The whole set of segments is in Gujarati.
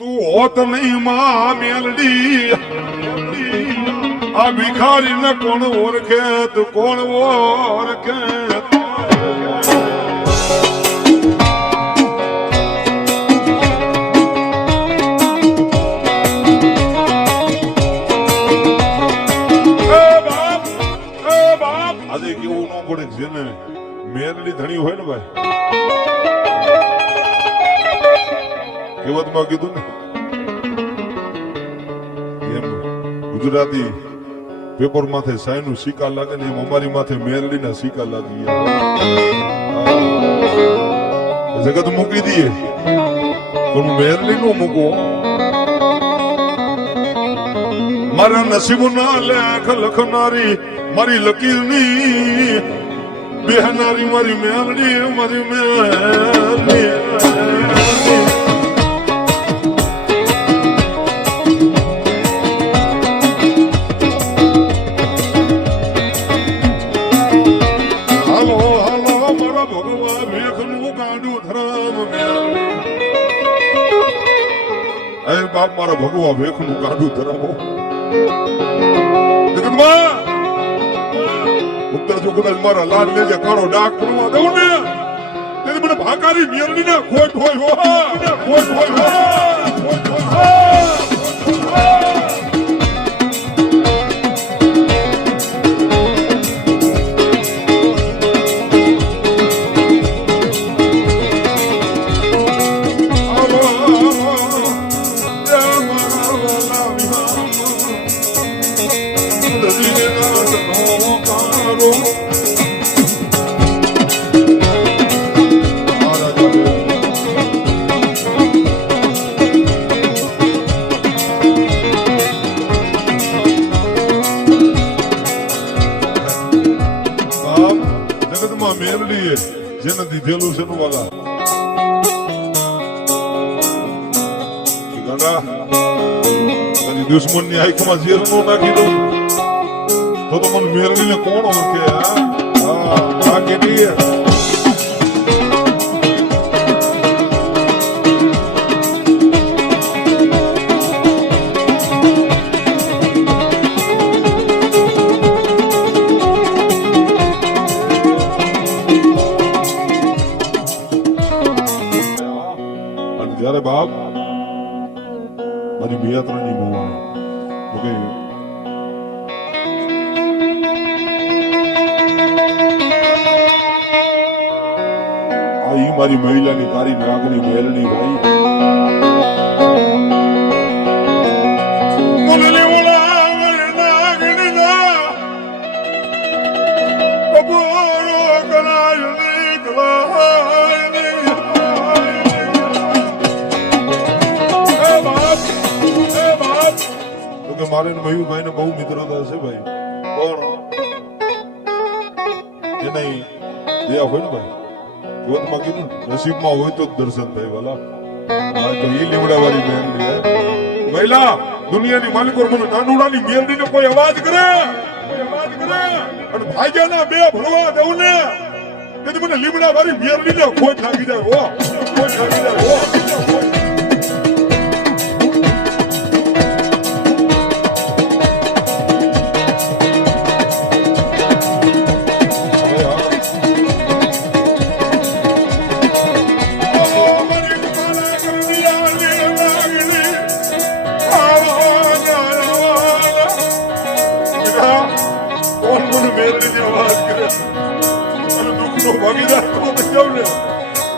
તું હોત નહીં માં મેલડી આ ભિખારી ને કોણ ઓળખે તું કોણ ઓળખે આજે કેવું ન પડે જેને મેલડી ધણી હોય ને ભાઈ કહેવતમાં કીધું ને એમ ગુજરાતી પેપર માથે સાઈ નું સિક્કા લાગે ને એમ અમારી માથે મેલડી ના સિક્કા લાગી જગત મૂકી દઈએ પણ મેલડી નું મૂકો મારા નસીબ ના લેખ લખનારી મારી લકીર ની બેહનારી મારી મેલડી મારી મેલડી બાપ મારા ભગવા ભેખ નું કાઢું ધરાવો ઉત્તર જો કદાચ મારા લાલ લેજે કાળો ડાક પડવા દઉં ને તેને મને ભાકારી મેરડી ના ખોટ હોય ખોટ હોય મેરડી જેને દીધેલું છે નું વાલા દુશ્મન ની આંખમાં ઝેર નો નાખી દઉં તો મને મેરડી ને કોણ ઓળખે આ કેટલી જયારે બાપ મારી બેયાત્રાની મોવા ઈ મારી મહિલાની તારી નાગની મેલડી ભાઈ મારે મયુરભાઈ ને બહુ મિત્રતા છે ભાઈ પણ એને દયા હોય ને ભાઈ જીવનમાં કીધું નસીબમાં હોય તો દર્શન થાય વાલા તો એ લીમડા વાળી મેલડી મહિલા દુનિયાની માલિકો મને નાનુડાની મેલડી ને કોઈ અવાજ કરે અને ભાગ્યાના બે ભરવા દઉં ને તેથી મને લીમડા વાળી મેલડી ને ખોટ લાગી જાય ખોટ લાગી જાય ભાગીદાર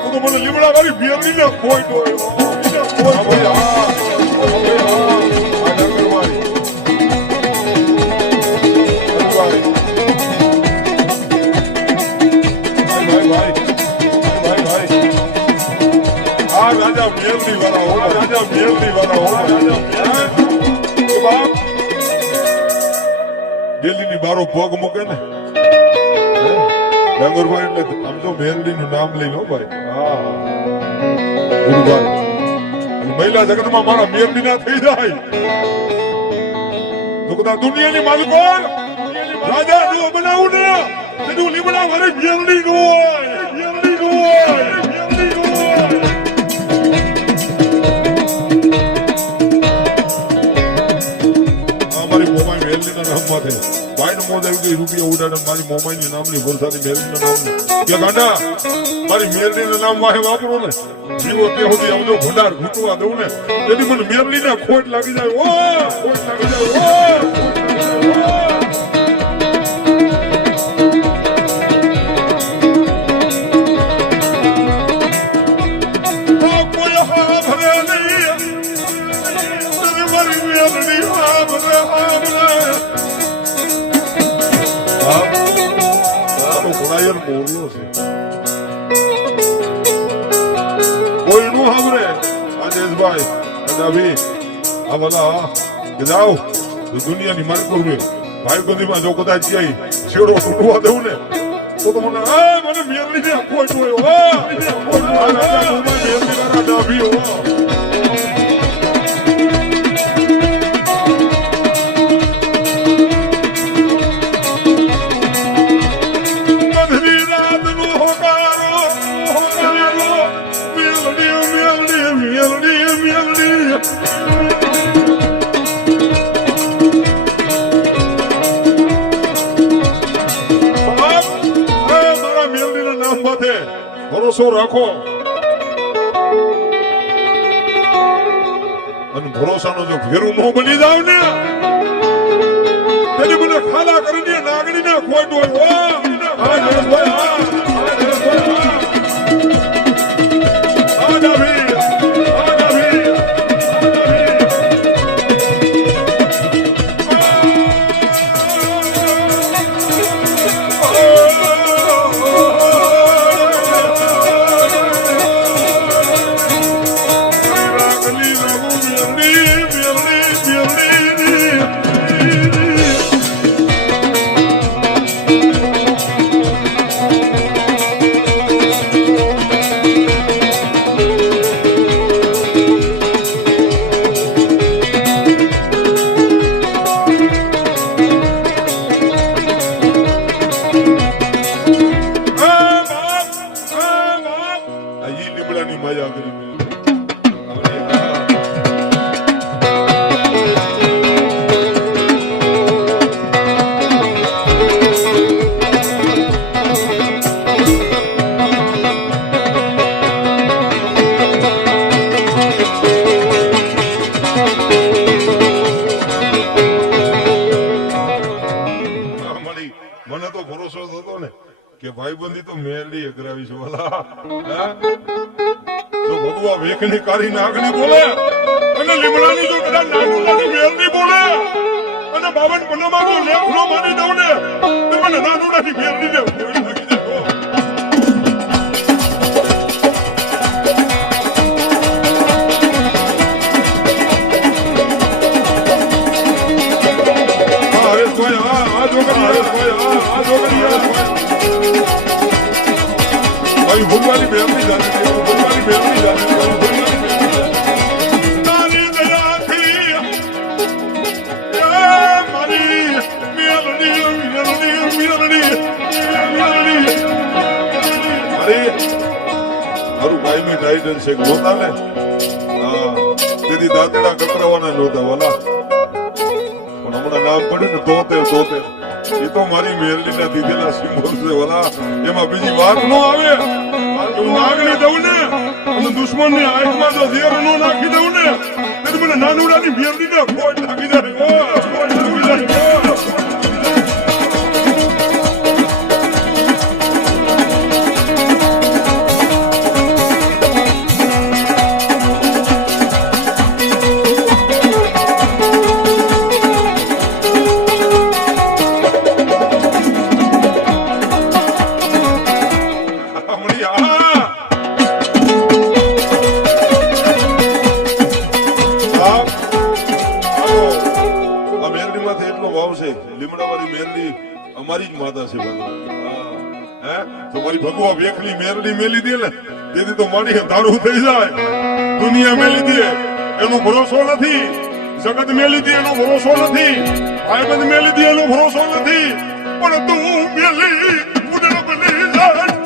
તો મને લીમડા વાળી બેરડી ને ખોટ હોય રાજા મેલડી વાળા રાજા મેલડી વાળા દિલ્હી ની બારો પગ મૂકે ને ડાંગરભાઈ એટલે આમ તો મેલડી નું નામ લઈ લો ભાઈ ગુરુભાઈ મહિલા જગત માં મારા મેલડી ના થઈ જાય તો કદાચ દુનિયાની માલિકો રાજા જો બનાવું ને તેનું લીમડા વાળી મેલડી નું હોય કોટી રૂપિયા ઉડાડે મારી મોમાઈની નામની વરસાદી મેરડીના નામની કે ગાંડા મારી મેરડીના નામ વાહે વાપરો ને જીવો તે સુધી આવજો ભંડાર ઘૂંટવા દઉં ને એની મને મેરડીને ખોટ લાગી જાય ઓ ખોટ લાગી જાય કોઈનું સાંભળે રાજેશભાઈ દાદાભી આ બધા જાઓ દુનિયાની માન કરવી ભાઈબંધીમાં જો કદાચ ક્યાંય છેડો તૂટવા દઉં ને તો મને મને મેરડીને ખોટ હોય દાદાભી ભરોસો રાખો અને ભરોસાનો જો ભેરું ન બની જાવ ને તેની મને ખાલા કરીને નાગડીને ખોટ હોય મને તો ભરોસો થતો ને કે ભાઈબંધી તો મેરડી અકરાવી છે વાલા જો ભગવા વેખની કારી નાગણી બોલે અને લીમડાની જો કદાચ નાગુલાની મેરડી બોલે અને 52 પન્નામાં જો લેખનો મારી દઉં ને તો મને નાગુલાની મેરડી ને કોઈ લાગી જાય ભગવાની મેરડી જાણે ભગવાની મેરડી જાણે તારી દયાથી મારી મેરડી અરે મારું ભાઈ નું ટાઇટલ છે નહોતા ને તેથી દાંતડા કકરાવાના નહોતા વાલા પણ હમણાં નામ પડ્યું ને તોતે એ તો મારી મેરડીના દીધેલા સિમ્બોલ છે વાલા એમાં બીજી વાત ન આવે નાગણી દઉં ને અને દુશ્મન ની આંખમાં જો ઝેર નો નાખી દઉં ને તો મને નાનુડાની મેરડીને ખોટ લાગી જાય ખોટ લાગી જાય અમારી જ માતા છે તો મારી ભગવા વેખલી મેરડી મેલી દે ને તેથી તો મારી દારૂ થઈ જાય દુનિયા મેલી દે એનો ભરોસો નથી જગત મેલી દે એનો ભરોસો નથી ભાઈબંધ મેલી દે એનો ભરોસો નથી પણ તું મેલી ઉડે બની જાય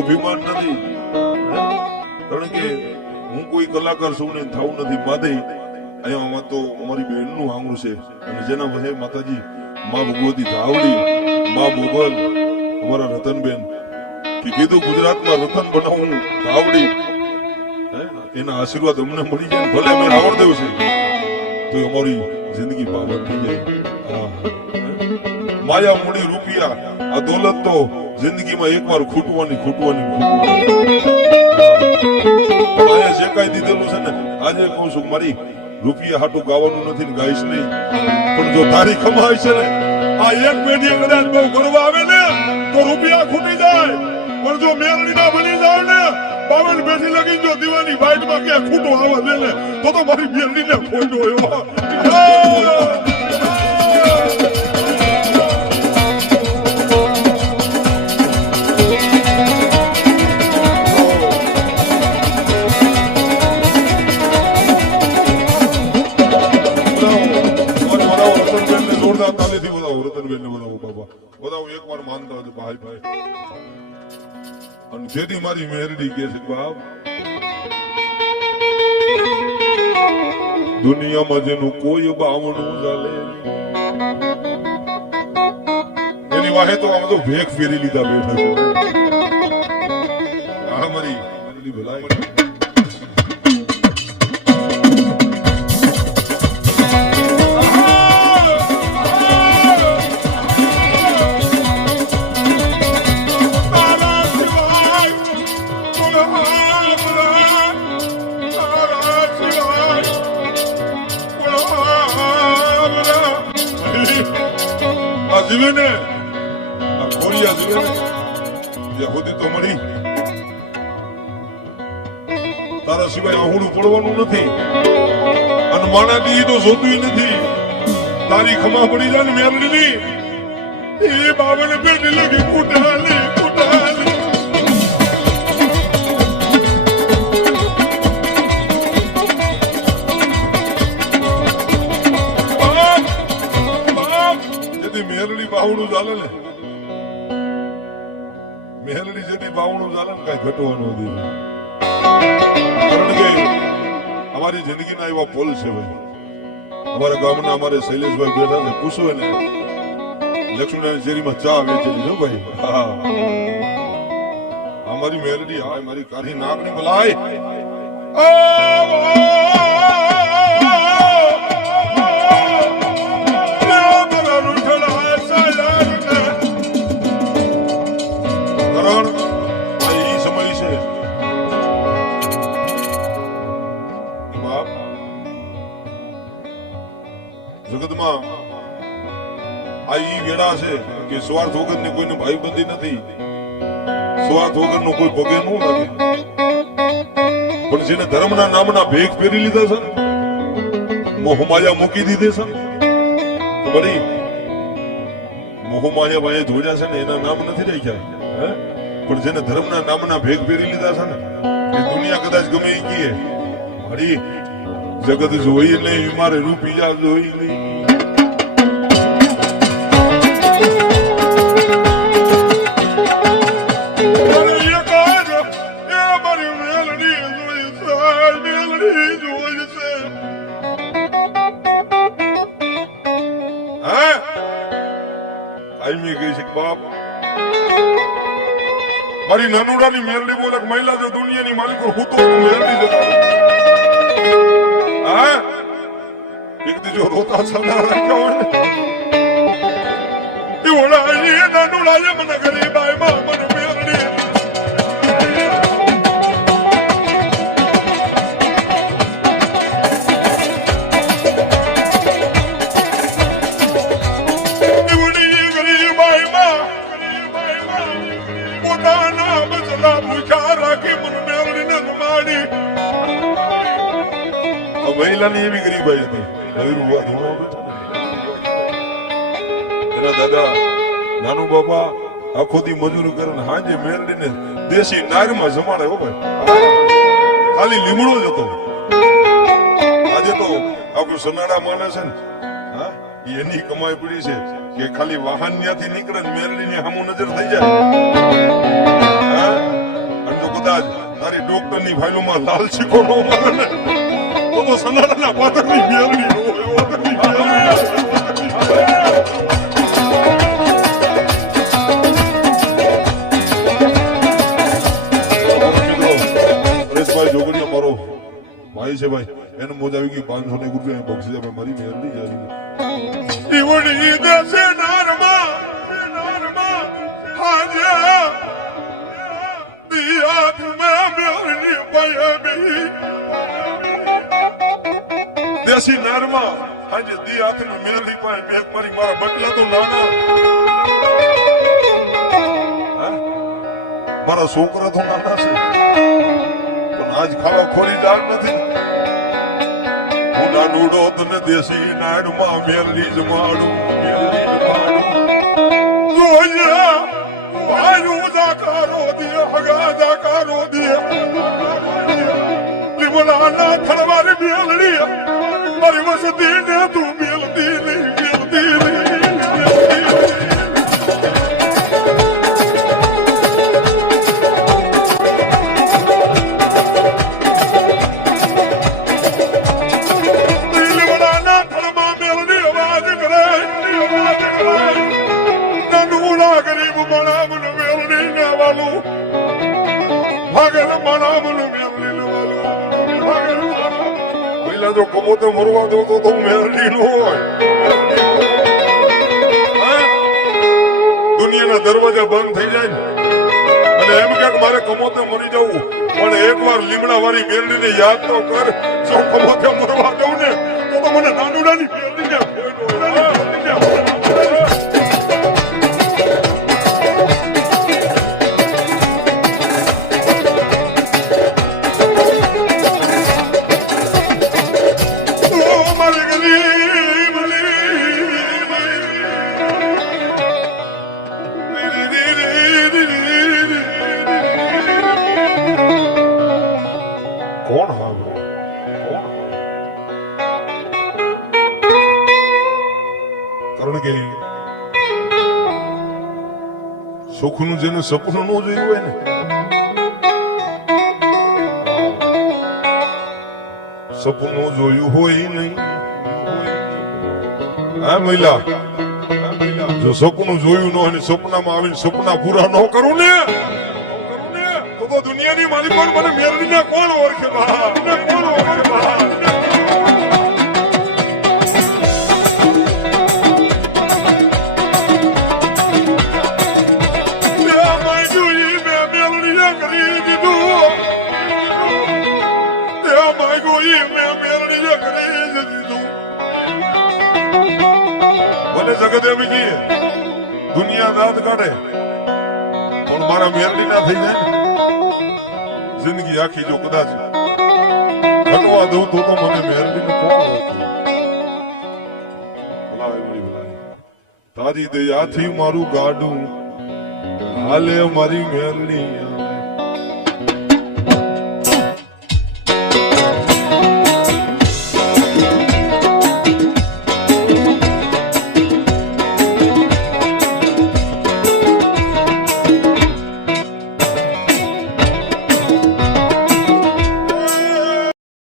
અભિમાન નથી, કારણ કે હું કોઈ કલાકાર છું ને થવું નથી બાદે અહીંયા તો અમારી બહેનનું આંગણું છે અને જેના વહે માતાજી માં ભગવતી ધાવડી માં મોગલ અમારા રતનબેન કે કીધું ગુજરાતમાં રતન બનાવું ધાવડી એના આશીર્વાદ અમને મળી જાય ભલે અમે રાવણદેવ છે તો અમારી જિંદગી પાવન થઈ જાય. માયા મૂડી રૂપિયા આ દોલત તો જિંદગીમાં એકવાર ખૂટવાની જે કાંઈ દીધેલું છે ને આજે કહું છું મારી રૂપિયા હાટું ગાવાનું નથી ને ગાઈશ નહીં, પણ જો તારી કમાય છે ને આ એક પેઢી કદાચ બહુ કરવા આવે ને તો રૂપિયા ખૂટી જાય, પણ જો મેળવી ના બની જાય ને 52 પેઢી લગી જો દીવાની વાઈટ માં ક્યાં ખૂટો આવવા દે ને તો મારી મેળવી ને ખોટો એવો. તાલીથી બતાવો રતનબેન ને બતાવો બાબા બતાવો એકવાર માનતા હોય ભાઈ ભાઈ. અને જેથી મારી મેરડી કે છે બાપ દુનિયામાં જેનું કોઈ બાવણું ચાલે એની વાહે તો આમ તો ભેગ ફેરી લીધા બેઠા છે. આ મારી મેરડી ભલાઈ જીવે ને આ ખોરિયા જીવે ને જ્યાં સુધી તો મળી તારા સિવાય આહુડું પડવાનું નથી અને માણાની તો જોતું નથી. તારી ખમા પડી જાય ને મેરડીની એ બાબાને પેટી લગી કુટાલી મેરડી બાવણું ચાલે ને મેરડી જેથી બાવણું ચાલે ને કઈ ઘટવાનું નથી, કારણ કે અમારી જિંદગીના એવા પોલ છે ભાઈ. અમારા ગામના અમારે શૈલેષભાઈ બેઠા છે, પૂછો ને લક્ષ્મીનારાયણ શેરીમાં ચા વેચેલી છો ભાઈ. હા અમારી મેરડી હા મારી કાઢી નાકની ભલાય જગતમાં આ ઈ વેળા છે કે સ્વાર્થ વગરની કોઈને ભાઈબંધી નથી, સ્વાર્થ વગરનો કોઈ પગે ન લાગે, પણ જેને ધર્મના નામના ભેખ પહેરી લીધા છે મોહમાયા મૂકી દીધી છે તો બળી મોહમાયા ભાઈ જોડ્યા છે ને એના નામ નથી રાખ્યા, પણ જેને ધર્મના નામના ભેખ પહેરી લીધા છે ને એ દુનિયા કદાચ ગમે એ કીએ બળી જગત જોઈ નહીં મારે રૂપિયા જોઈ નહીં. મારી નાનુડાની મેરડી બોલે મહિલા જો દુનિયાની માલિકો હું તો મેરડી જતો હા એક દીજો રોતા સના રાખ્યો હોય એ ઓલા એ નાનુડા મને ગરીબ આય માં મને મેરડી મહિલાની એવી ગરીબાઈ હતી એના દાદા નાનું બાપા આખો દી મજૂરી કરે હાજે મેરડીને દેશી નારમાં જમાડે હો ભાઈ, ખાલી લીમડો જ હતો. આજે તો આપણું સનાડા માણસ છે ને હા એની કમાઈ પડી છે કે ખાલી વાહન ત્યાંથી નીકળે ને મેરડીની સામું નજર થઈ જાય. કદાચ તારી ડોક્ટરની ફાઇલોમાં લાલ શીખો ન મળે ને તો સનાતનના પાત્રની મેળવી ન હોય પાત્રની પરેશભાઈ જોગડિયા મારો ભાઈ છે ભાઈ એને મોજ આવી ગઈ 500 રૂપિયા બક્ષીસ આપે મારી મેળવી જાય ઈવડી દેશે નારમાં હાજે દિયાત મે મેળની પાયબી દેશી નારમાં હાજે દિયાત મે મેળની પાય બે મારી મારા બટલા તો નાના મારા છોકરા તો નાના છે પણ આજ ખાવા ખોરી દાળ નથી ડૂડો તને દેશી નાડમાં મેલડી જમાડું જોયા ભાઈ જાકારો દિયા હગા જાકારો દિયા લીમડાના થળવારી મેલડી મારી વસતી ને તું મેલતી નહીં જો કમોતે મરવા દો તો મેરડી નો હોય દુનિયાના દરવાજા બંધ થઈ જાય અને એમ કે મારે કમોતે મરી જવું પણ એકવાર લીમડા વાળી મેરડીને યાદ તો કર જો કમોતે મરવા દઉં ને તો મને નાનુડાની મેરડીને સુખનું જેનું સપનું ન જોયું હોય ને સપનું જોયું હોય નહીં હા મહિલા જો સપનું જોયું ન હોય સપનામાં આવીને સપના પૂરા ન કરું ને તો દુનિયાની માલિકો મને મેળવીને કોણ ઓળખે કોણ ઓળખે જગત એમ કહીએ દુનિયા દાદ કાઢે પણ મારા મેરડી ના થઈ જાય જિંદગી આખી જો કદાચ ઘટવા દઉં તો મને મેરડી ને કોણ તારી દયાથી મારું ગાડું હાલે મારી મેરડી